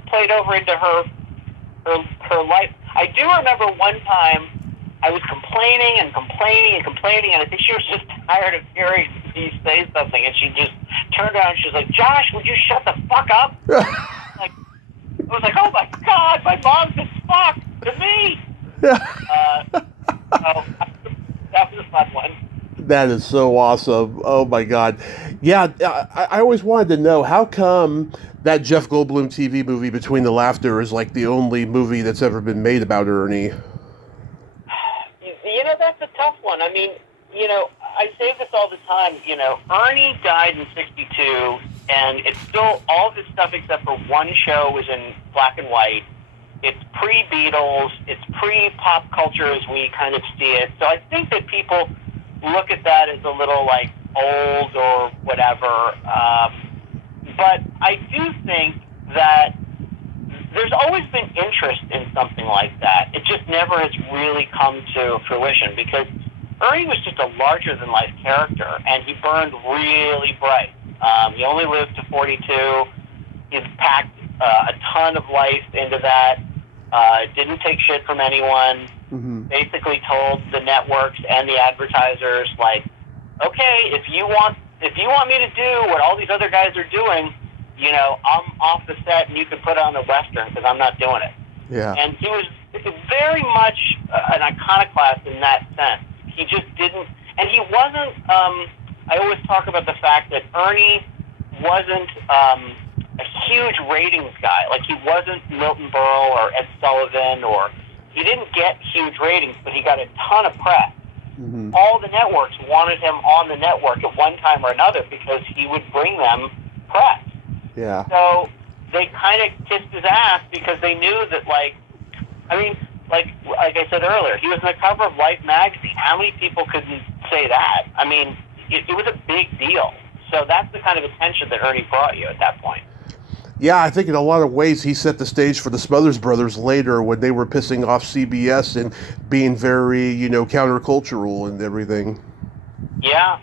played over into her life. I do remember one time I was complaining, and I think she was just tired of hearing me say something, and she just turned around and she was like, "Josh, would you shut the fuck up?" I was like, "Oh my God, my mom said fuck to me." So that was a fun one. That is so awesome. Oh my God. Yeah, I always wanted to know, how come that Jeff Goldblum TV movie, Between the Laughter, is like the only movie that's ever been made about Ernie? That's a tough one. I say this all the time. Ernie died in '62, and it's still all of his stuff except for one show was in black and white. It's pre-Beatles. It's pre-pop culture as we kind of see it. So I think that people look at that as a little like old or whatever. But I do think that there's always been interest in something like that. It just never has really come to fruition because Ernie was just a larger-than-life character, and he burned really bright. He only lived to 42. He packed a ton of life into that. Didn't take shit from anyone. Mm-hmm. Basically told the networks and the advertisers, like, okay, if you want me to do what all these other guys are doing, I'm off the set and you can put on a Western because I'm not doing it. Yeah. And he was very much an iconoclast in that sense. He just didn't, and he wasn't, I always talk about the fact that Ernie wasn't a huge ratings guy. Like, he wasn't Milton Berle or Ed Sullivan, or he didn't get huge ratings, but he got a ton of press. Mm-hmm. All the networks wanted him on the network at one time or another because he would bring them press. Yeah. So they kind of kissed his ass because they knew that, like I said earlier, he was on the cover of Life magazine. How many people could say that? It was a big deal. So that's the kind of attention that Ernie brought you at that point. Yeah, I think in a lot of ways he set the stage for the Smothers Brothers later when they were pissing off CBS and being very, countercultural and everything. Yeah.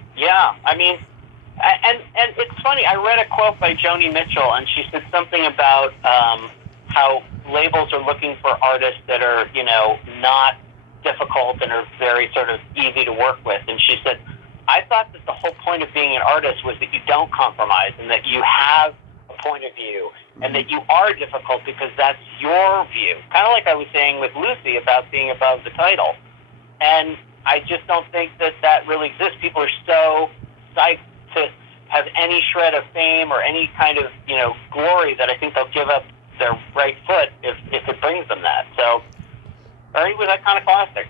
And it's funny, I read a quote by Joni Mitchell, and she said something about how labels are looking for artists that are, not difficult and are very sort of easy to work with. And she said, I thought that the whole point of being an artist was that you don't compromise and that you have a point of view and that you are difficult because that's your view. Kind of like I was saying with Lucy about being above the title. And I just don't think that really exists. People are so psyched to have any shred of fame or any kind of, glory that I think they'll give up their right foot if it brings them that. So Ernie was iconoclastic.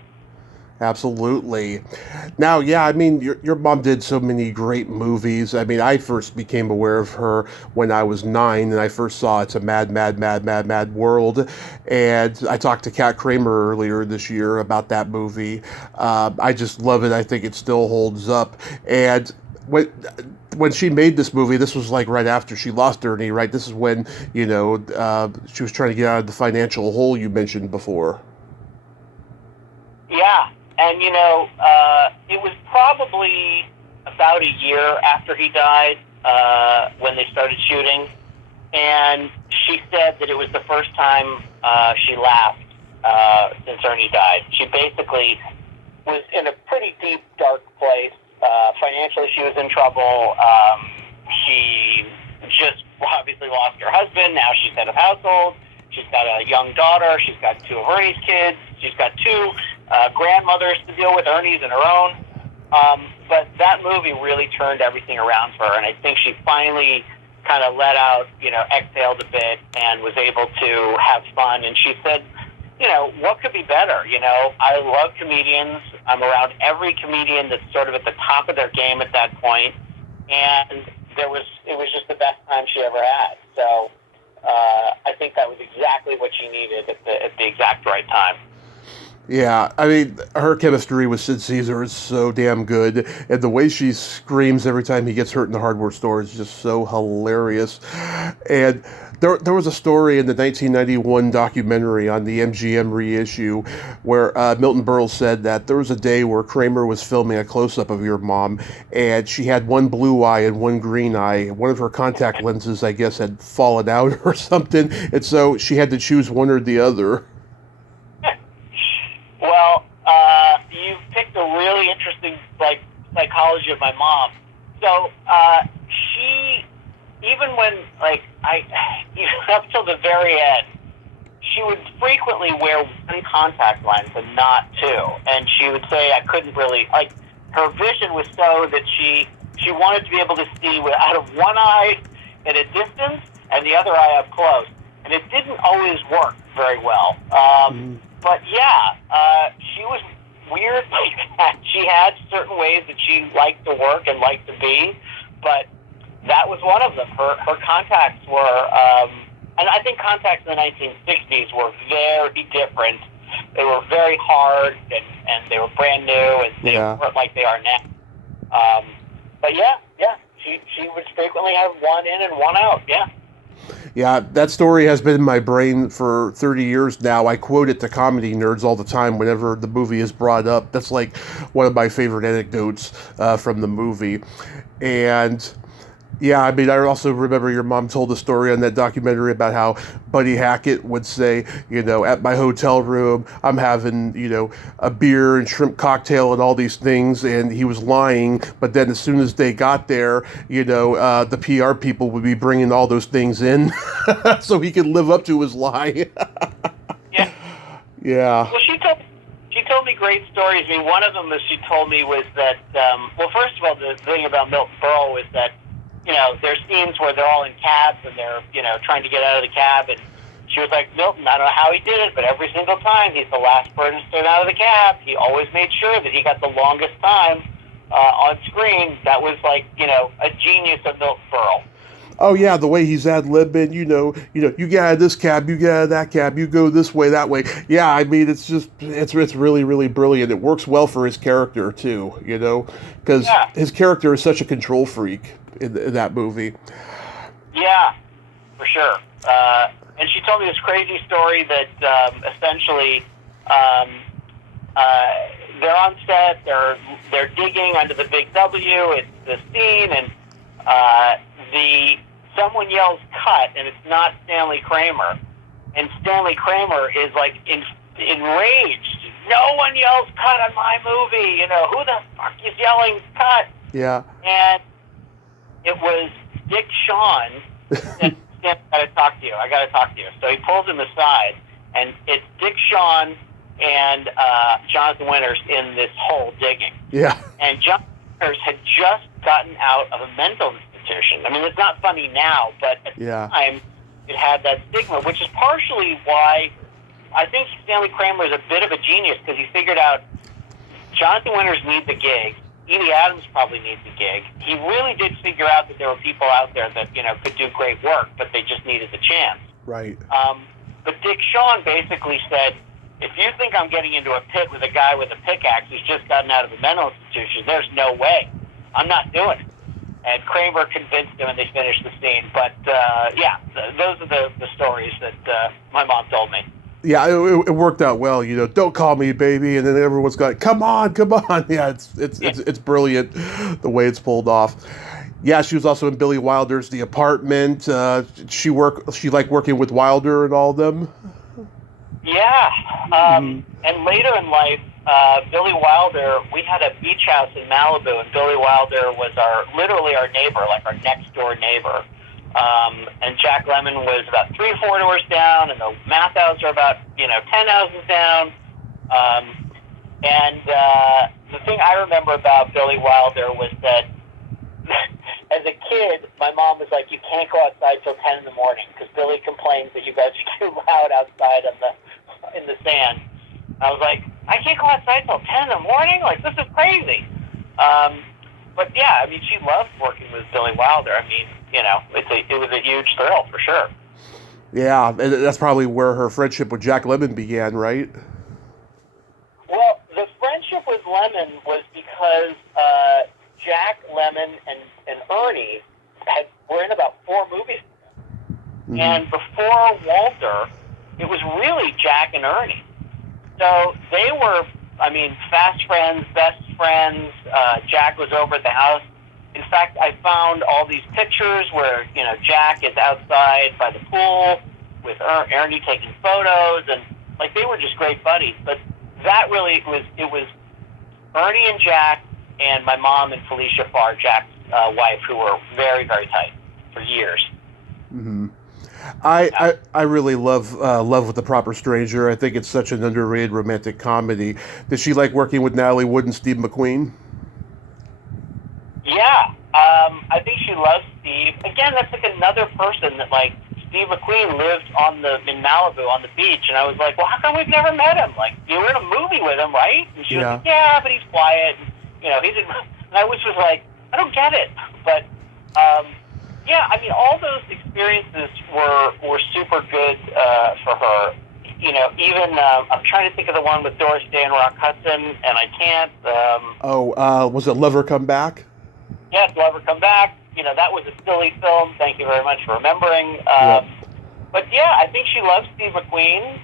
Absolutely. Now, yeah, I mean, your mom did so many great movies. I mean, I first became aware of her when I was 9, and I first saw It's a Mad, Mad, Mad, Mad, Mad World. And I talked to Kat Kramer earlier this year about that movie. I just love it. I think it still holds up. And when she made this movie, this was like right after she lost Ernie, right? This is when, she was trying to get out of the financial hole you mentioned before. Yeah. And, it was probably about a year after he died when they started shooting. And she said that it was the first time she laughed since Ernie died. She basically was in a pretty deep, dark place. Financially, she was in trouble. She just obviously lost her husband. Now she's head of household. She's got a young daughter. She's got 2 of Ernie's kids. She's got 2 grandmothers to deal with, Ernie's and her own. But that movie really turned everything around for her, and I think she finally kind of let out, exhaled a bit and was able to have fun. And she said, what could be better? I love comedians. I'm around every comedian that's sort of at the top of their game at that point, and it was just the best time she ever had. So I think that was exactly what she needed at the exact right time. Yeah, I mean, her chemistry with Sid Caesar is so damn good, and the way she screams every time he gets hurt in the hardware store is just so hilarious. And there was a story in the 1991 documentary on the MGM reissue where Milton Berle said that there was a day where Kramer was filming a close-up of your mom, and she had one blue eye and one green eye. One of her contact lenses, I guess, had fallen out or something, and so she had to choose one or the other. Well, you've picked a really interesting, psychology of my mom. So, she, even when, up till the very end, she would frequently wear one contact lens and not 2. And she would say I couldn't really, her vision was so that she wanted to be able to see out of one eye at a distance and the other eye up close. And it didn't always work very well. But yeah, she was weird like that. She had certain ways that she liked to work and liked to be, but that was one of them. Her contacts were, and I think contacts in the 1960s were very different. They were very hard, and they were brand new, and they weren't like they are now. But yeah, she would frequently have one in and one out, yeah. Yeah, that story has been in my brain for 30 years now. I quote it to comedy nerds all the time whenever the movie is brought up. That's like one of my favorite anecdotes from the movie. And yeah, I mean, I also remember your mom told a story on that documentary about how Buddy Hackett would say, at my hotel room, I'm having, a beer and shrimp cocktail and all these things, and he was lying. But then as soon as they got there, the PR people would be bringing all those things in so he could live up to his lie. Yeah. Yeah. Well, she told me great stories. I mean, one of them that she told me was that, first of all, the thing about Milton Berle was that, there's scenes where they're all in cabs and they're, trying to get out of the cab. And she was like, Milton, I don't know how he did it, but every single time he's the last person to get out of the cab. He always made sure that he got the longest time on screen. That was a genius of Milton Berle. Oh yeah, the way he's ad-libbing, you get out of this cab, you get out of that cab, you go this way, that way. Yeah, I mean, it's really, really brilliant. It works well for his character too, because his character is such a control freak in that movie. Yeah, for sure. And she told me this crazy story that essentially they're on set, they're digging under the big W, it's the scene, and someone yells cut, and it's not Stanley Kramer. And Stanley Kramer is enraged. No one yells cut on my movie. Who the fuck is yelling cut? Yeah. And it was Dick Shawn that said, I gotta talk to you. So he pulls him aside, and it's Dick Shawn and Jonathan Winters in this hole digging. Yeah. And Jonathan Winters had just gotten out of a mental institution. I mean, it's not funny now, but at the time, it had that stigma, which is partially why I think Stanley Kramer is a bit of a genius, because he figured out Jonathan Winters needs the gig. Edie Adams probably needs the gig. He really did figure out that there were people out there that, could do great work, but they just needed the chance. Right. But Dick Shawn basically said, if you think I'm getting into a pit with a guy with a pickaxe who's just gotten out of a mental institution, there's no way. I'm not doing it. And Kramer convinced him, and they finished the scene. But, those are the stories that my mom told me. Yeah, it worked out well. Don't call me baby, and then everyone's got, come on. Yeah, it's brilliant the way it's pulled off. Yeah, she was also in Billy Wilder's The Apartment. She liked working with Wilder and all of them. Yeah, and later in life, Billy Wilder, we had a beach house in Malibu, and Billy Wilder was literally our neighbor, like our next door neighbor. And Jack Lemmon was about 3 or 4 doors down, and the Mathau's are about 10 houses down. And the thing I remember about Billy Wilder was that as a kid, my mom was like, "You can't go outside till 10 in the morning because Billy complains that you guys are too loud outside in the sand." I was like, "I can't go outside till 10 in the morning? Like, this is crazy." But yeah, I mean, she loved working with Billy Wilder. I mean, it was a huge thrill for sure. Yeah, and that's probably where her friendship with Jack Lemmon began, right? Well, the friendship with Lemmon was because Jack Lemmon and Ernie were in about 4 movies. Mm-hmm. And before Walter, it was really Jack and Ernie. So they were, fast friends, best friends. Jack was over at the house. In fact, I found all these pictures where, Jack is outside by the pool with Ernie taking photos, and, they were just great buddies. But that really, it was Ernie and Jack and my mom and Felicia Farr, Jack's wife, who were very, very tight for years. Mm-hmm. I really love Love with the Proper Stranger. I think it's such an underrated romantic comedy. Did she like working with Natalie Wood and Steve McQueen? Yeah, I think she loves Steve. Again, that's like another person that Steve McQueen lived in Malibu on the beach, and I was like, well, how come we've never met him? You were in a movie with him, right? And she was like, yeah, but he's quiet. And, he's in. And I was just like, I don't get it. But all those experiences were super good for her. Even I'm trying to think of the one with Doris Day and Rock Hudson, and I can't. Was it Love Her Come Back? Yes, Love Her Come Back. That was a silly film. Thank you very much for remembering. But yeah, I think she loves Steve McQueen.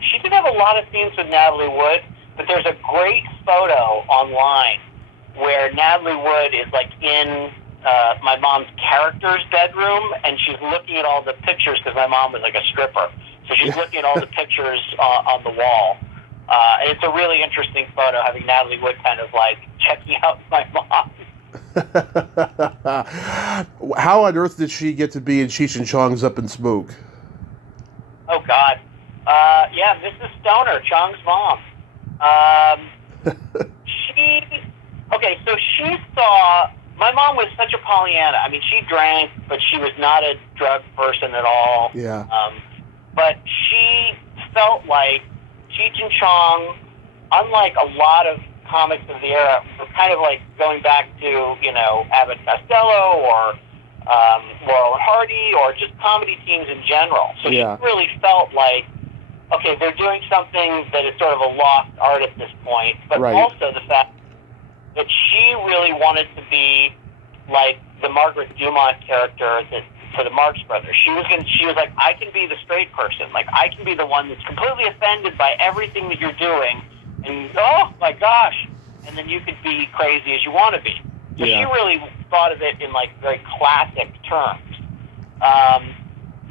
She did have a lot of scenes with Natalie Wood, but there's a great photo online where Natalie Wood is in my mom's character's bedroom, and she's looking at all the pictures because my mom was a stripper. So she's looking at all the pictures on the wall. And it's a really interesting photo, having Natalie Wood kind of checking out my mom. How on earth did she get to be in Cheech Chong's Up in Smoke? Oh, God. Yeah, Mrs. Stoner, Chong's mom. She saw... My mom was such a Pollyanna. She drank, but she was not a drug person at all. Yeah. But she felt like Cheech and Chong, unlike a lot of comics of the era, were kind of going back to, Abbott and Costello or Laurel and Hardy or just comedy teams in general. So she really felt like, okay, they're doing something that is sort of a lost art at this point, but also the fact that she really wanted to be like the Margaret Dumont character for the Marx Brothers. She was like, I can be the straight person. I can be the one that's completely offended by everything that you're doing, and oh my gosh, and then you could be crazy as you want to be. So she really thought of it in very classic terms.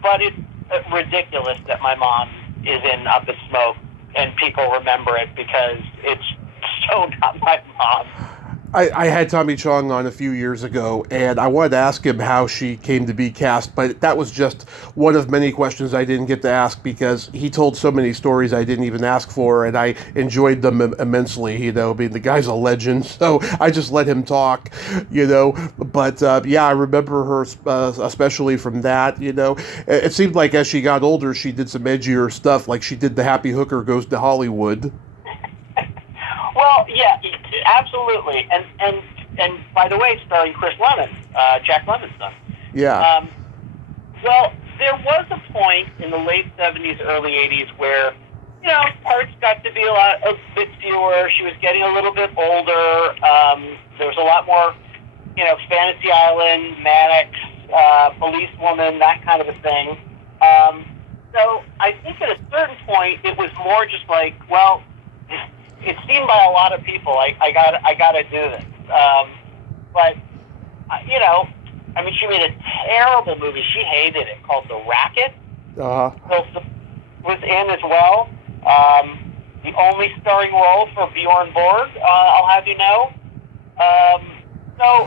But it's ridiculous that my mom is in Up in Smoke and people remember it because it's so not my mom. I had Tommy Chong on a few years ago, and I wanted to ask him how she came to be cast, but that was just one of many questions I didn't get to ask because he told so many stories I didn't even ask for, and I enjoyed them immensely. The guy's a legend, so I just let him talk, But I remember her especially from that. It seemed like as she got older, she did some edgier stuff, like she did The Happy Hooker Goes to Hollywood. Well, yeah, absolutely. And by the way, starring Chris Lemmon, Jack Lemmon's son. Yeah. Well, there was a point in the late 70s, early 80s where, parts got to be a bit fewer. She was getting a little bit older. There was a lot more, Fantasy Island, Maddox, policewoman, that kind of a thing. So I think at a certain point, it was more just like, well, it's seen by a lot of people. I got to do this. But she made a terrible movie. She hated it, called The Racket. Was in as well. The only starring role for Bjorn Borg, I'll have you know.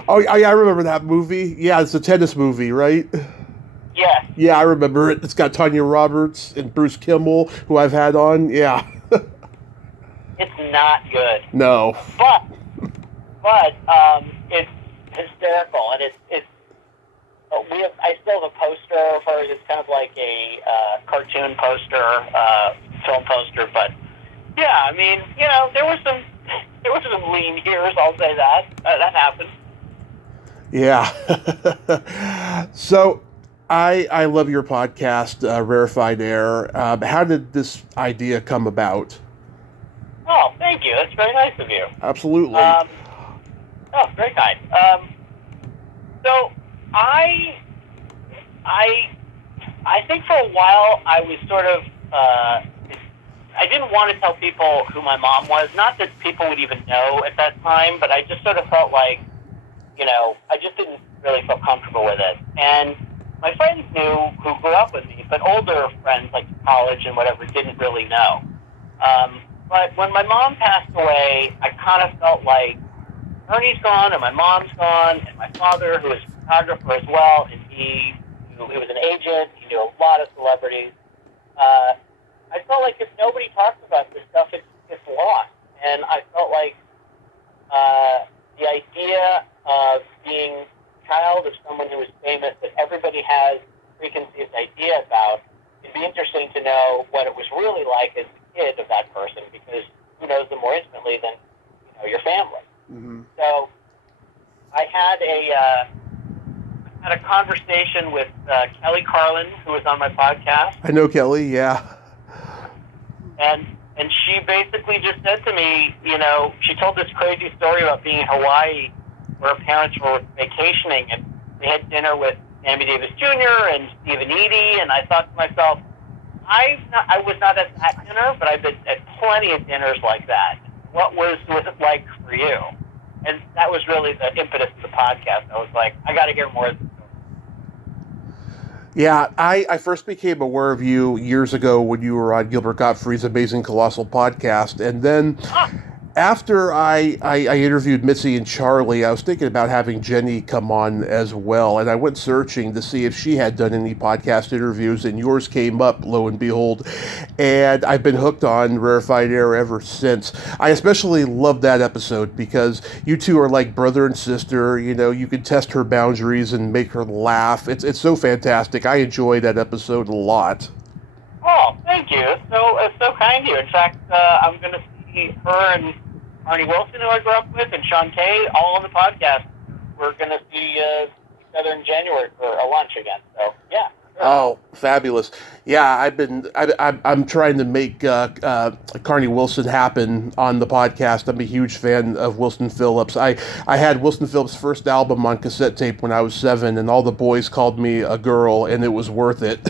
I remember that movie. Yeah, it's a tennis movie, right? Yeah. Yeah, I remember it. It's got Tanya Roberts and Bruce Kimmel, who I've had on. Yeah. It's not good. No. But it's hysterical, and it's. I still have a poster of hers. It's kind of like a cartoon poster, film poster. But yeah, there were some lean years. I'll say that that happened. Yeah. So, I love your podcast, Rarified Heir. How did this idea come about? Oh, thank you. That's very nice of you. Absolutely. Very kind. So I think for a while I was sort of I didn't want to tell people who my mom was. Not that people would even know at that time, but I just sort of felt like, I just didn't really feel comfortable with it. And my friends knew who grew up with me, but older friends like college and whatever didn't really know. But when my mom passed away, I kind of felt like Ernie's gone and my mom's gone, and my father, who was a photographer as well, and he was an agent, he knew a lot of celebrities. I felt like if nobody talks about this stuff, it's lost. And I felt like the idea of being child of someone who was famous that everybody has a preconceived idea about, it'd be interesting to know what it was really like as a kid of that person, because who knows them more intimately than your family. Mm-hmm. So I had a conversation with Kelly Carlin, who was on my podcast. I know Kelly, yeah. And she basically just said to me, she told this crazy story about being in Hawaii where her parents were vacationing, and they had dinner with Sammy Davis Jr. and Steve and Edie, and I thought to myself, I was not at that dinner, but I've been at plenty of dinners like that. What was it like for you? And that was really the impetus of the podcast. I was like, I got to hear more of this. Yeah, I first became aware of you years ago when you were on Gilbert Gottfried's Amazing Colossal podcast. And then after I interviewed Mitzi and Charlie, I was thinking about having Jenny come on as well. And I went searching to see if she had done any podcast interviews, and yours came up, lo and behold. And I've been hooked on Rarified Heir ever since. I especially love that episode because you two are like brother and sister. You can test her boundaries and make her laugh. It's so fantastic. I enjoy that episode a lot. Oh, thank you. It's so kind of you. In fact, I'm going to see her and Arnie Wilson, who I grew up with, and Shantae, all on the podcast. We're going to see each other in January for a lunch again. So, yeah. Sure. Oh, fabulous! Yeah, I'm trying to make Carney Wilson happen on the podcast. I'm a huge fan of Wilson Phillips. I had Wilson Phillips' first album on cassette tape when I was 7, and all the boys called me a girl, and it was worth it.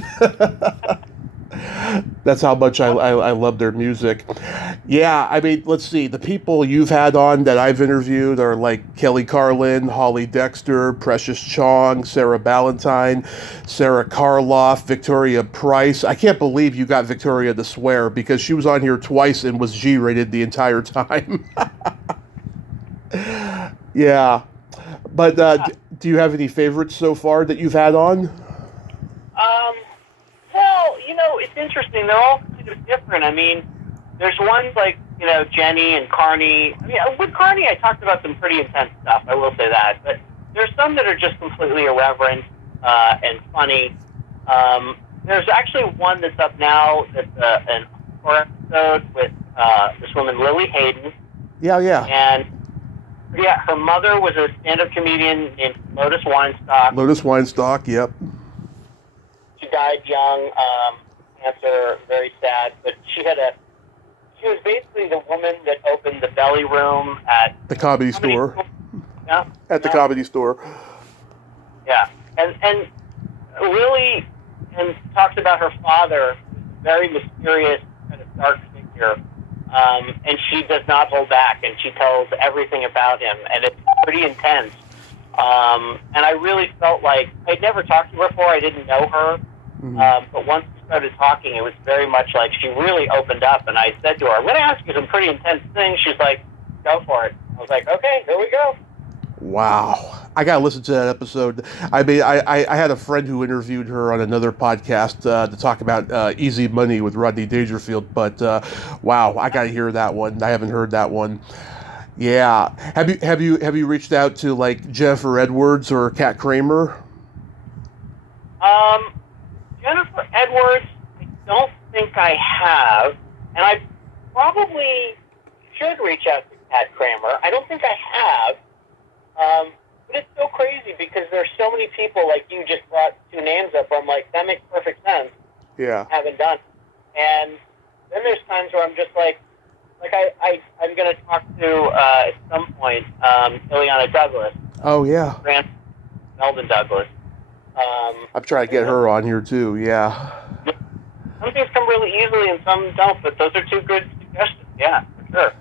That's how much I love their music. Yeah, let's see. The people you've had on that I've interviewed are like Kelly Carlin, Holly Dexter, Precious Chong, Sarah Ballantyne, Sarah Karloff, Victoria Price. I can't believe you got Victoria to swear because she was on here twice and was G-rated the entire time. Yeah. But do you have any favorites so far that you've had on? Well, it's interesting. They're all kind of different. There's ones like, Jenny and Carney. With Carney, I talked about some pretty intense stuff, I will say that. But there's some that are just completely irreverent and funny. There's actually one that's up now that's an horror episode with this woman, Lily Hayden. Yeah. And yeah, her mother was a stand-up comedian named Lotus Weinstock. Lotus Weinstock, yep. She died young, cancer, very sad. But she was basically the woman that opened the Belly Room at the comedy store. Yeah. At the comedy store. Yeah, and really, and talks about her father, very mysterious, kind of dark figure. And she does not hold back, and she tells everything about him, and it's pretty intense. And I really felt like I'd never talked to her before. I didn't know her, but once we started talking, it was very much like she really opened up. And I said to her, "I'm going to ask you some pretty intense things." She's like, "Go for it." I was like, "Okay, here we go." Wow. I got to listen to that episode. I mean, I had a friend who interviewed her on another podcast to talk about Easy Money with Rodney Dangerfield, but wow, I got to hear that one. I haven't heard that one. Yeah. Have you reached out to like Jennifer Edwards or Kat Kramer? Jennifer Edwards, I don't think I have, and I probably should reach out to Kat Kramer. I don't think I have. But it's so crazy because there's so mmany people, like you just brought two names up where I'm like, that makes perfect sense. Yeah. Haven't done. And then there's times where I'm just like I'm going to talk to, at some point, Ileana Douglas. Oh, yeah. Melvin Douglas. I'm trying to get her on here, too, yeah. Some things come really easily and some don't, but those are two good suggestions, yeah, for sure.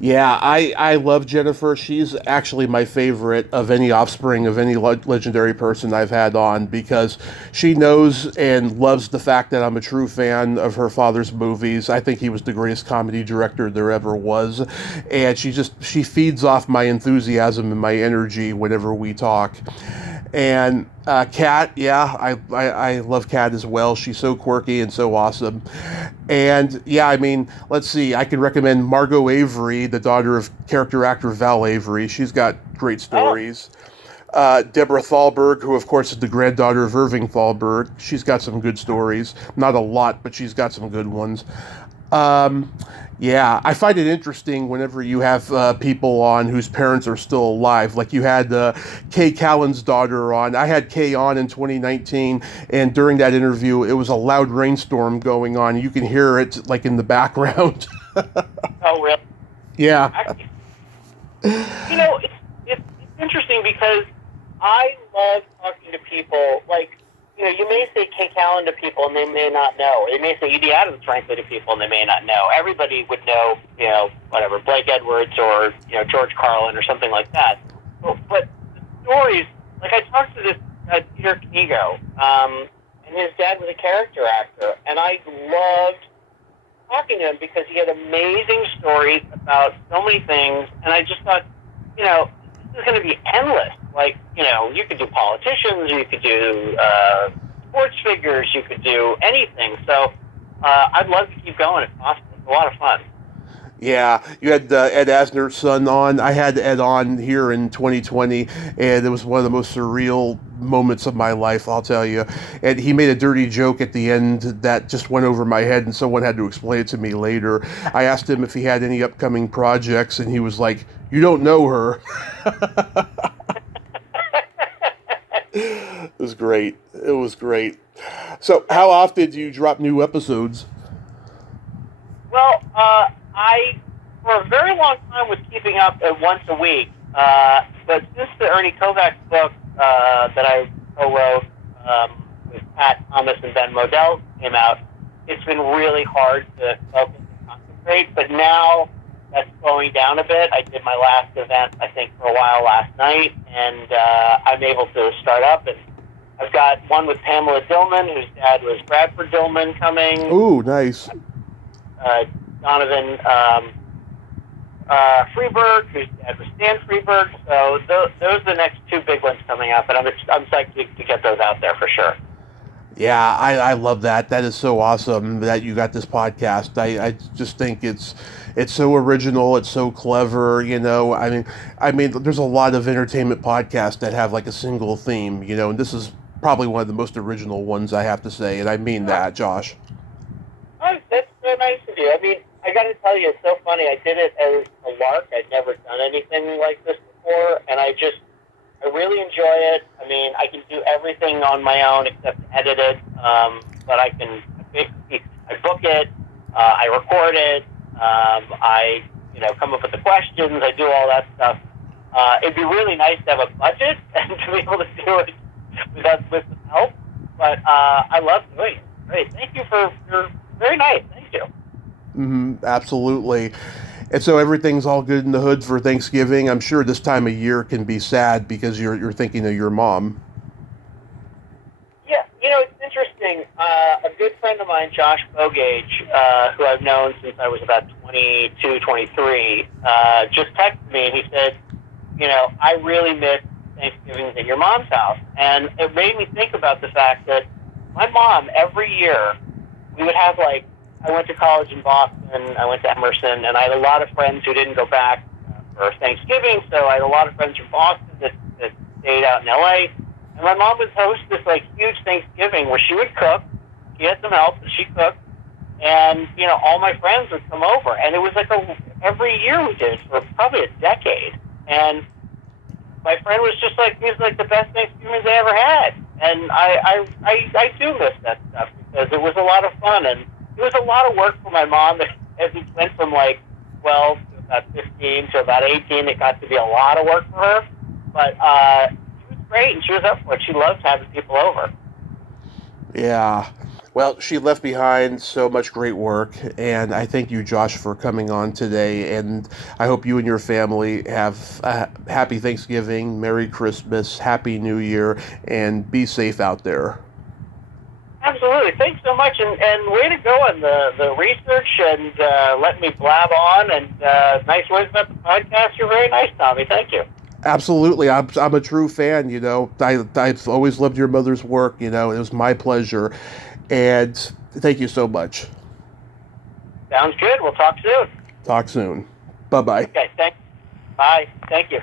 Yeah, I love Jennifer. She's actually my favorite of any offspring of any legendary person I've had on because she knows and loves the fact that I'm a true fan of her father's movies. I think he was the greatest comedy director there ever was. And she feeds off my enthusiasm and my energy whenever we talk. And Kat, yeah, I love Kat as well. She's so quirky and so awesome. And yeah, I mean, let's see. I could recommend Margot Avery, the daughter of character actor Val Avery. She's got great stories. Deborah Thalberg, who of course is the granddaughter of Irving Thalberg. She's got some good stories. Not a lot, but she's got some good ones. Yeah, I find it interesting whenever you have people on whose parents are still alive. Like you had Kay Callan's daughter on. I had Kay on in 2019, and during that interview, it was a loud rainstorm going on. You can hear it like in the background. Oh, really? Yeah. It's interesting because I love talking to people like, you may say Kay Callan to people and they may not know. They may say Edie Adams, frankly, to people and they may not know. Everybody would know, whatever, Blake Edwards or, George Carlin or something like that. But the stories, like I talked to this guy, Peter Knigo, and his dad was a character actor, and I loved talking to him because he had amazing stories about so many things, and I just thought, this is going to be endless. Like, you could do politicians, you could do sports figures, you could do anything. So I'd love to keep going if possible. It's a lot of fun. Yeah, you had Ed Asner's son on. I had Ed on here in 2020, and it was one of the most surreal moments of my life, I'll tell you. And he made a dirty joke at the end that just went over my head, and someone had to explain it to me later. I asked him if he had any upcoming projects, and he was like, "You don't know her." It was great. It was great. So, how often do you drop new episodes? Well, I, for a very long time, was keeping up at once a week. But since the Ernie Kovacs book that I co-wrote with Pat Thomas and Ben Modell came out, it's been really hard to focus and concentrate. But now that's slowing down a bit. I did my last event, I think, for a while last night, and I'm able to start up. And I've got one with Pamela Dillman, whose dad was Bradford Dillman, coming. Ooh, nice. Donovan Freeberg, whose dad was Stan Freeberg. So those are the next two big ones coming up, and I'm psyched to get those out there for sure. Yeah, I love that. That is so awesome that you got this podcast. I just think it's so original. It's so clever. I mean, there's a lot of entertainment podcasts that have like a single theme. And this is probably one of the most original ones, I have to say, and I mean that, Josh. Oh, that's so nice of you. I mean, I got to tell you, it's so funny. I did it as a lark. I'd never done anything like this before, and I really enjoy it. I mean, I can do everything on my own except edit it, but I book it, I record it, I come up with the questions, I do all that stuff. It'd be really nice to have a budget and to be able to do it with help, but I love doing it. Great, thank you you're very nice. Thank you. Absolutely. And so everything's all good in the hood for Thanksgiving. I'm sure this time of year can be sad because you're thinking of your mom. Yeah, it's interesting. A good friend of mine, Josh Bogage, who I've known since I was about 22, 23, just texted me and he said, I really miss Thanksgivings at your mom's house. And it made me think about the fact that my mom, every year, we would have I went to college in Boston, I went to Emerson, and I had a lot of friends who didn't go back for Thanksgiving, so I had a lot of friends from Boston that stayed out in L.A., and my mom would host this huge Thanksgiving where she would cook, she had some help, but she cooked, and all my friends would come over, and it was every year we did it for probably a decade, and my friend was just it was the best Thanksgiving they ever had, and I do miss that stuff because it was a lot of fun, and it was a lot of work for my mom as we went from 12 to about 15 to about 18. It got to be a lot of work for her, but she was great and she was up for it. She loved having people over. Yeah. Well, she left behind so much great work, and I thank you, Josh, for coming on today, and I hope you and your family have a happy Thanksgiving, Merry Christmas, Happy New Year, and be safe out there. Absolutely. Thanks so much, and way to go on the research and letting me blab on, and nice words about the podcast. You're very nice, Tommy. Thank you. Absolutely. I'm a true fan, I've always loved your mother's work, it was my pleasure, and thank you so much. Sounds good. We'll talk soon. Talk soon. Bye-bye. Okay, thanks. Bye. Thank you.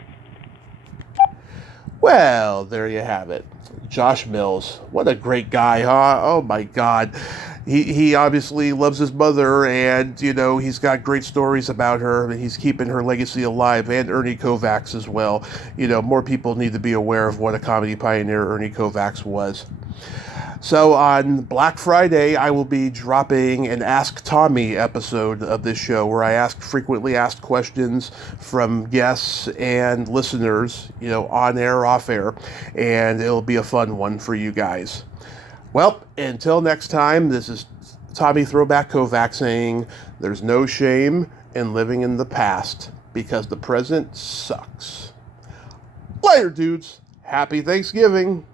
Well, there you have it. Josh Mills. What a great guy, huh? Oh my God. He obviously loves his mother, and, he's got great stories about her, and he's keeping her legacy alive, and Ernie Kovacs as well. More people need to be aware of what a comedy pioneer Ernie Kovacs was. So on Black Friday, I will be dropping an Ask Tommy episode of this show where I ask frequently asked questions from guests and listeners, on air, off air, and it'll be a fun one for you guys. Well, until next time, this is Tommy Throwback Kovac saying there's no shame in living in the past because the present sucks. Later, dudes. Happy Thanksgiving.